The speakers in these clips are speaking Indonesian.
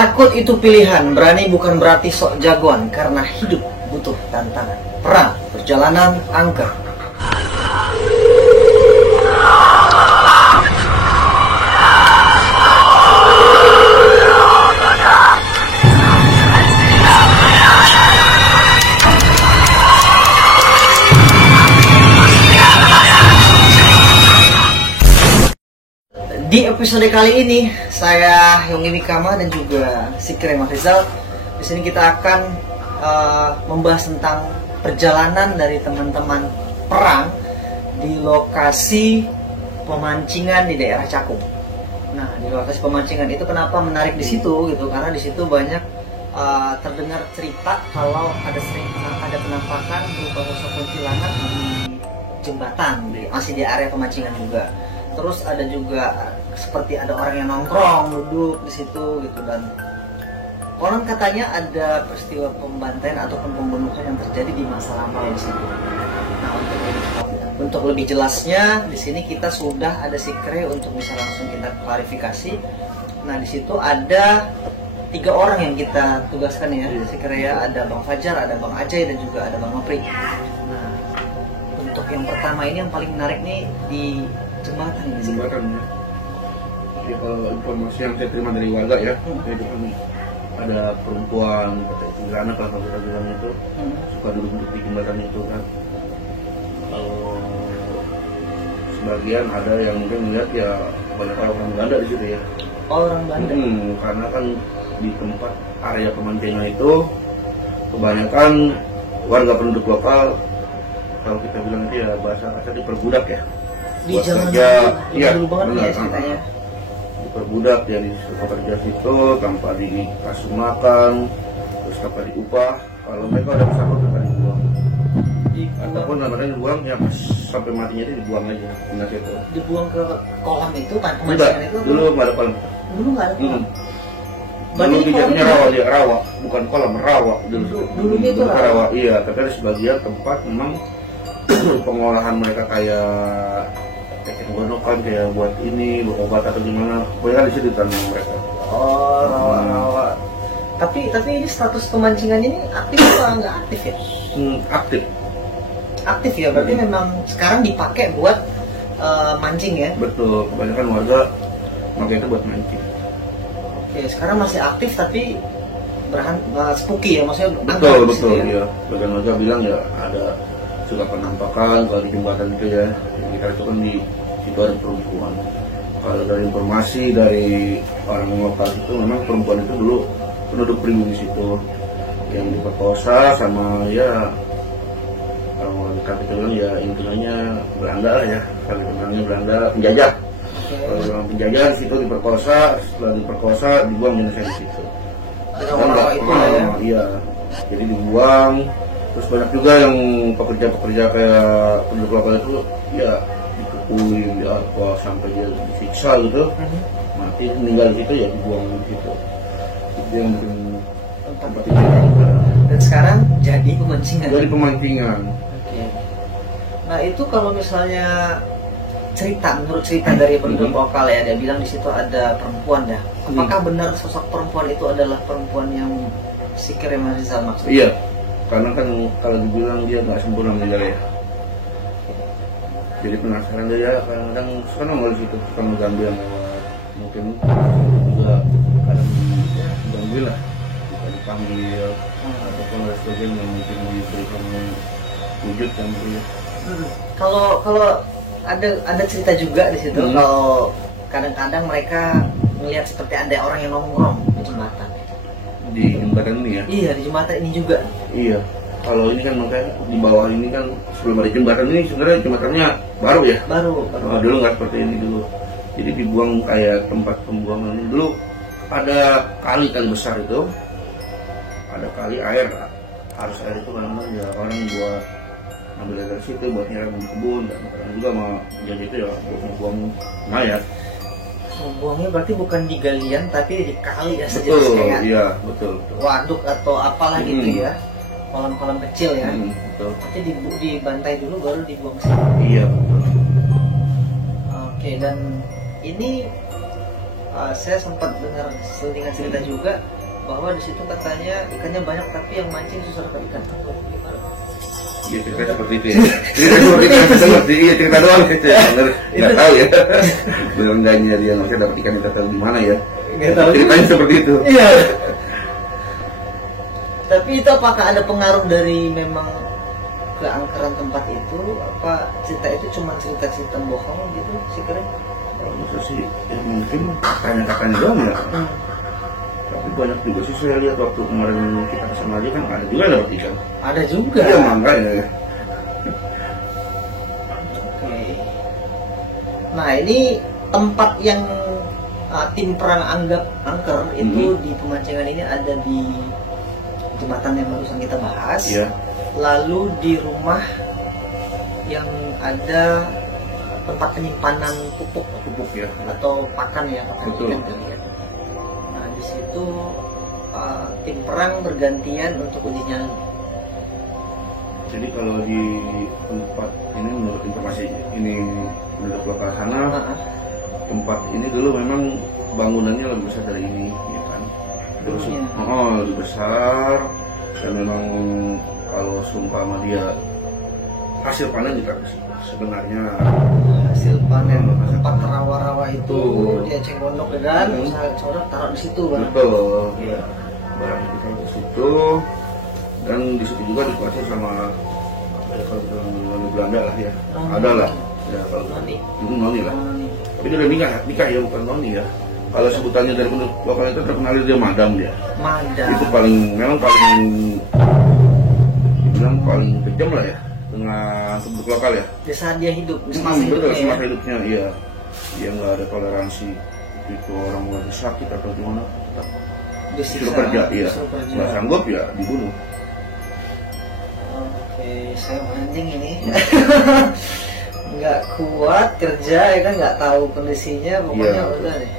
Takut itu pilihan, berani bukan berarti sok jagoan, karena hidup butuh tantangan. Perang, perjalanan, angker. Di episode kali ini, saya Yonggi Mikama dan juga Sikre Rizal. Di sini kita akan membahas tentang perjalanan dari teman-teman perang di lokasi pemancingan di daerah Cakung. Nah, di lokasi pemancingan itu kenapa menarik di situ gitu? Karena di situ banyak terdengar cerita kalau ada penampakan berupa sosok kuntilanak di jembatan, masih di area pemancingan juga. Terus ada juga seperti ada orang yang nongkrong duduk di situ gitu, dan konon katanya ada peristiwa pembantaian ataupun pembunuhan yang terjadi di masa lampau di situ. Nah, untuk lebih jelasnya di sini kita sudah ada Sikre untuk bisa langsung kita klarifikasi. Nah, di situ ada 3 orang yang kita tugaskan ya, Sikre ya. Ada Bang Fajar, ada Bang Ajay, dan juga ada Bang Nopri. Nah, untuk yang pertama ini yang paling menarik nih di jembatan ini. Jembatan ya. Jadi kalau informasi yang saya terima dari warga ya, itu kan ada perempuan kata itu anak kalau kita bilang itu suka duduk di jembatan itu kan. Kalau sebagian ada yang mungkin melihat ya banyak orang Belanda di situ ya. Orang Belanda. Karena kan di tempat area pemancingan itu kebanyakan warga penduduk lokal, kalau kita bilang itu ya bahasa kasar diperbudak ya. Di jalan iya, dulu banget benar, ya ceritanya. Diperbudak ya, disuruh kerja situ tanpa dikasih makan, terus tanpa diupah. Kalau mereka udah besar tanpa dibuang. Ataupun kadang-kadang dibuang ya sampai matinya itu dibuang aja. Itu dibuang ke kolam itu kan, pemancingan itu. Dulu nggak ada kolam. Dulu nggak ada kolam. Dulu dijadinya rawa, dia rawa, bukan kolam, rawa dulu. Dulunya itu rawa. Iya, tapi ada sebagian tempat memang pengolahan mereka kayak gonokan kayak buat ini, buat obat atau gimana, pokoknya di situ tanam mereka. Oh, rawa. Tapi ini status pemancingan ini aktif atau nggak aktif ya? Aktif. Aktif ya, berarti memang sekarang dipakai buat mancing ya? Betul, kebanyakan warga pakai itu buat mancing. Oke, sekarang masih aktif tapi spooky ya, maksudnya. Betul, ya? Iya. Bagian warga bilang ya ada suka penampakan kalau di jembatan itu ya. Kita itu kan di situ ada perempuan. Kalau dari informasi dari orang lokal itu memang perempuan itu dulu penduduk pribumi situ yang diperkosa sama ya kalau kita bilang ya intinya Belanda lah ya, kalau kita bilangnya Belanda penjajah. Kalau orang penjajah di situ diperkosa, setelah diperkosa dibuang jenazah di situ. Iya, jadi dibuang. Terus banyak juga yang pekerja-pekerja kayak penduduk lokal itu ya dipukulin, apa sampai dia disiksa gitu, mati meninggal di situ ya dibuang di situ. Itu yang bikin tempat itu. Dan sekarang jadi pemancingan. Jadi pemancingan. Oke. Nah, itu kalau misalnya menurut cerita dari penduduk lokal ya, dia bilang di situ ada perempuan ya. Apakah benar sosok perempuan itu adalah perempuan yang Sikre Rizal maksudnya? Iya. Karena kan kalau dibilang dia nggak sempurna meninggal ya. Jadi penasaran dia kadang-kadang suka nongol situ, suka mengganggu yang mungkin juga kadang diganggu lah, bisa dipanggil ataupun ada sebagian yang mungkin diberikan wujud yang berbeda. Kalau ada cerita juga di situ kalau kadang-kadang mereka melihat seperti ada orang yang nongkrong di jembatan. Di jembatan ini ya? Iya, di jembatan ini juga. Iya. Kalau ini kan makanya di bawah ini kan sebelum ada jembatan ini sebenarnya jembatannya baru ya? Baru. Dulu nggak seperti ini dulu. Jadi dibuang kayak tempat pembuangan. Dulu ada kali besar itu, ada kali air, harus air itu kan ya orang buat ambil dari situ buat nyiram di kebun, dan kadang juga mau jadi itu ya buat membuang mayat. Buangnya berarti bukan di galian tapi di kali ya, sejenis kayak iya, betul. waduk atau apalah gitu ya, kolam-kolam kecil ya. Betul. Tapi dibantai dulu baru dibuang ke sini. Iya, betul. Oke, dan ini saya sempat dengar selingan cerita juga bahwa di situ katanya ikannya banyak tapi yang mancing susah dapat ikan. Gimana? Iya cerita seperti itu ya. Cerita seperti itu kita ngerti. Iya cerita doang gitu ya. Nggak tahu ya. Belum janji dia nggak dapat ikan kita tahu di mana ya. Nggak tahu. Ceritanya seperti itu. Iya. Tapi itu apakah ada pengaruh dari memang keangkeran tempat itu? Apa cerita itu cuma cerita-cerita bohong gitu sih keren? Maksud sih ya mungkin katanya doang ya. Tapi banyak juga sih saya lihat waktu kemarin kita kesana aja kan ada juga dapat ikan. Ada juga. Iya makanya ya. Oke. Nah ini tempat yang tim perang anggap angker itu di pemancingan ini ada di jembatan yang barusan kita bahas. Iya. Lalu di rumah yang ada tempat penyimpanan pupuk ya atau pakan ya, pakan betul. Ikan kali ya. Nah di situ tim perang bergantian untuk uji nyali. Jadi kalau di tempat ini menurut informasi ini menurut lokal sana, tempat ini dulu memang bangunannya lebih besar dari ini, ya kan? Terus lebih besar dan memang kalau seumpama dia hasil panen juga sebenarnya hasil panen tempat rawa-rawa itu dia cengkondok dan corak taruh di situ kan? Betul. Ya. Barang itu di situ dan di situ juga dikuasai sama kalau Belanda lah ya. Ada lah. Ya kalau noni lah. Tapi dia udah nikah ya bukan noni ya. Kalau sebutannya dari penduduk lokal itu terkenal dia madam dia. Madam. Itu memang paling kejam lah ya dengan penduduk lokal ya. Di saat dia hidup, betul semasa hidupnya iya. Dia nggak ada toleransi itu orang lagi sakit atau gimana. Disuruh kerja, iya. Nggak sanggup ya dibunuh. Oke, saya anjing ini. Nggak kuat kerja ya kan, nggak tahu kondisinya, pokoknya udah deh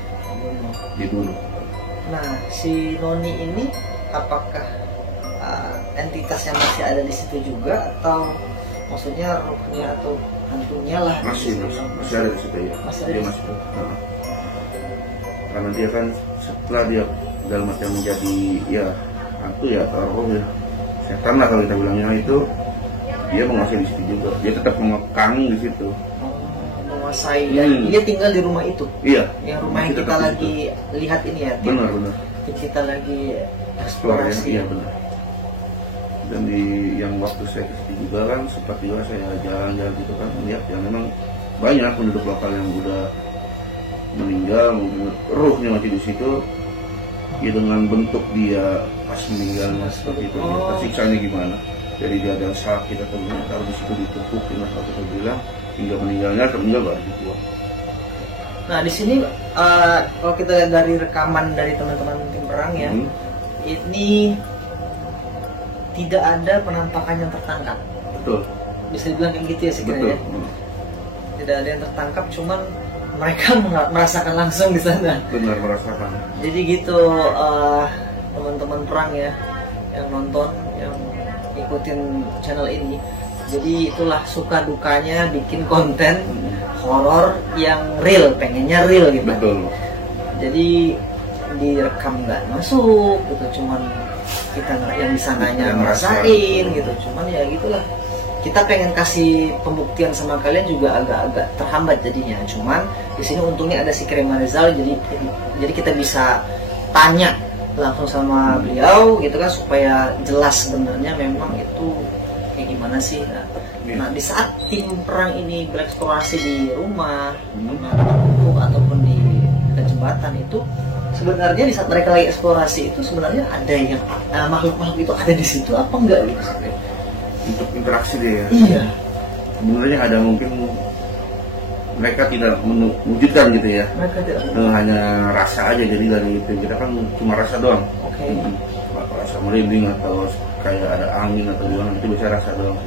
dibunuh. Nah si Noni ini apakah entitas yang masih ada di situ juga atau maksudnya rohnya atau hantunya lah? Masih ada di situ ya. Masih ada. Dia masih. Karena dia kan setelah dia dalam arti menjadi ya hantu ya atau roh ya setan lah kalau kita bilangnya itu, dia menguasai di situ juga. Dia tetap mengekang di situ. Menguasai dan dia tinggal di rumah itu. Iya. Yang rumah yang kita lagi lihat ini ya. Benar. Kita lagi eksplorasi. Iya benar. Dan di yang waktu saya ke situ juga kan sempat juga saya jalan-jalan gitu kan melihat ya memang banyak penduduk lokal yang udah meninggal, ruhnya masih di situ. Ya dengan bentuk dia pas meninggalnya seperti itu, tersiksanya gimana? Jadi dia ada sakit atau gimana, taruh di situ ditumpukin atau kita bilang hingga meninggalnya baru dibuang. Nah di sini kalau kita lihat dari rekaman dari teman-teman tim perang ya, ini tidak ada penampakan yang tertangkap. Betul. Bisa dibilang kayak gitu ya sebenarnya. Tidak ada yang tertangkap, cuman mereka merasakan langsung di sana. Benar merasakan. Jadi gitu teman-teman perang ya yang nonton, yang ikutin channel ini. Jadi itulah suka dukanya bikin konten horor yang real, pengennya real gitu. Betul. Jadi direkam nggak masuk gitu, cuman kita yang di sananya ngerasain gitu. Cuman ya gitulah. Kita pengen kasih pembuktian sama kalian juga agak-agak terhambat jadinya. Cuman di sini untungnya ada si Krema Rizal, jadi kita bisa tanya langsung sama beliau gitu kan supaya jelas sebenarnya memang itu kayak gimana sih. Nah di saat tim perang ini bereksplorasi di rumah, ataupun di jembatan itu, sebenarnya di saat mereka lagi eksplorasi itu sebenarnya ada yang makhluk-makhluk itu ada di situ apa enggak gitu? Untuk interaksi dia ya. Iya. Sebenarnya ada mungkin mereka tidak mewujudkan gitu ya. Mereka tidak. Hanya rasa aja, jadi dari itu kita kan cuma rasa doang. Oke. Rasa merinding atau kayak ada angin atau gimana itu bisa rasa doang.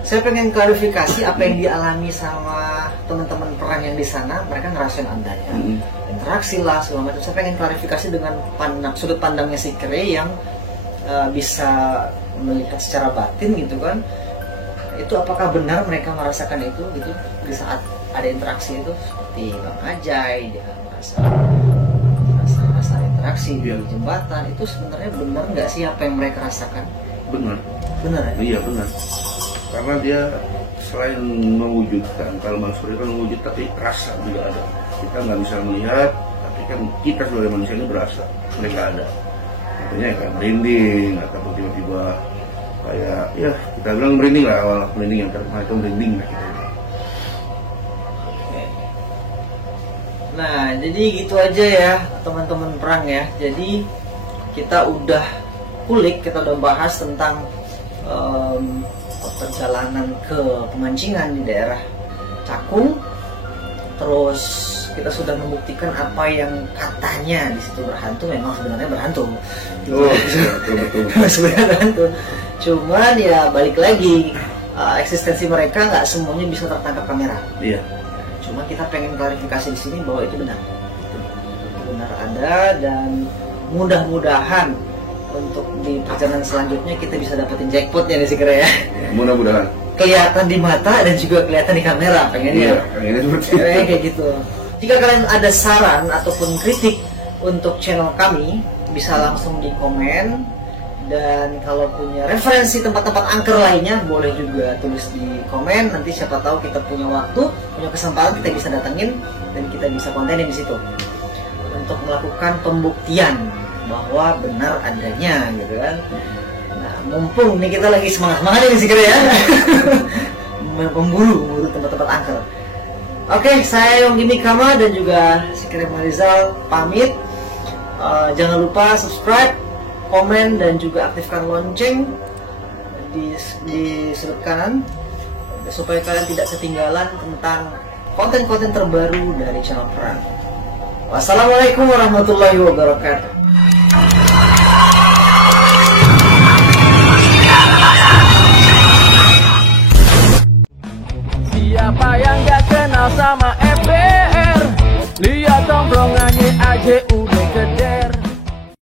Saya pengen klarifikasi apa yang dialami sama teman-teman perang yang di sana, mereka ngerasain adanya interaksi lah segala macam. Saya pengen klarifikasi dengan sudut pandangnya si Kre yang bisa melihat secara batin gitu kan, itu apakah benar mereka merasakan itu gitu di saat ada interaksi itu, seperti Bang Ajay dia merasa berinteraksi di jembatan, itu sebenarnya benar nggak sih apa yang mereka rasakan? Benar. Benar ya? Iya benar. Karena dia selain mewujudkan, kalau manusia kan mewujud tapi rasa juga ada. Kita nggak bisa melihat, tapi kan kita sebagai manusia ini berasa, mereka ada. Artinya kayak merinding ataupun tiba-tiba kayak ya kita bilang merinding lah, awal merinding yang terkenal itu merinding lah gitu. Nah, jadi gitu aja ya teman-teman perang ya. Jadi kita udah kulik, kita udah bahas tentang perjalanan ke pemancingan di daerah Cakung. Terus kita sudah membuktikan apa yang katanya di situ berhantu memang sebenarnya berhantu. Oh, betul. Sebenarnya berhantu. Cuman ya balik lagi, eksistensi mereka nggak semuanya bisa tertangkap kamera. Iya. Cuma kita pengen klarifikasi di sini bahwa itu benar. Itu benar ada, dan mudah-mudahan untuk di perjalanan selanjutnya kita bisa dapetin jackpotnya nih segera ya. Mudah-mudahan. Kelihatan di mata dan juga kelihatan di kamera pengennya. Iya, pengennya seperti itu. Kayak gitu. Jika kalian ada saran ataupun kritik untuk channel kami, bisa langsung di komen. Dan kalau punya referensi tempat-tempat angker lainnya, boleh juga tulis di komen. Nanti siapa tahu kita punya waktu, punya kesempatan, kita bisa datengin dan kita bisa kontenin di situ untuk melakukan pembuktian bahwa benar adanya, gitu kan. Nah, mumpung nih kita lagi semangat-semangat ini segera ya, memburu tempat-tempat angker. Oke, saya Yonggi Mikama dan juga Sikri Marizal pamit. Jangan lupa subscribe, komen, dan juga aktifkan lonceng di sudut kanan supaya kalian tidak ketinggalan tentang konten-konten terbaru dari channel Perang. Wassalamualaikum warahmatullahi wabarakatuh. Siapa yang gak kenal sama FBR? Lihat tongkrongannya aja udah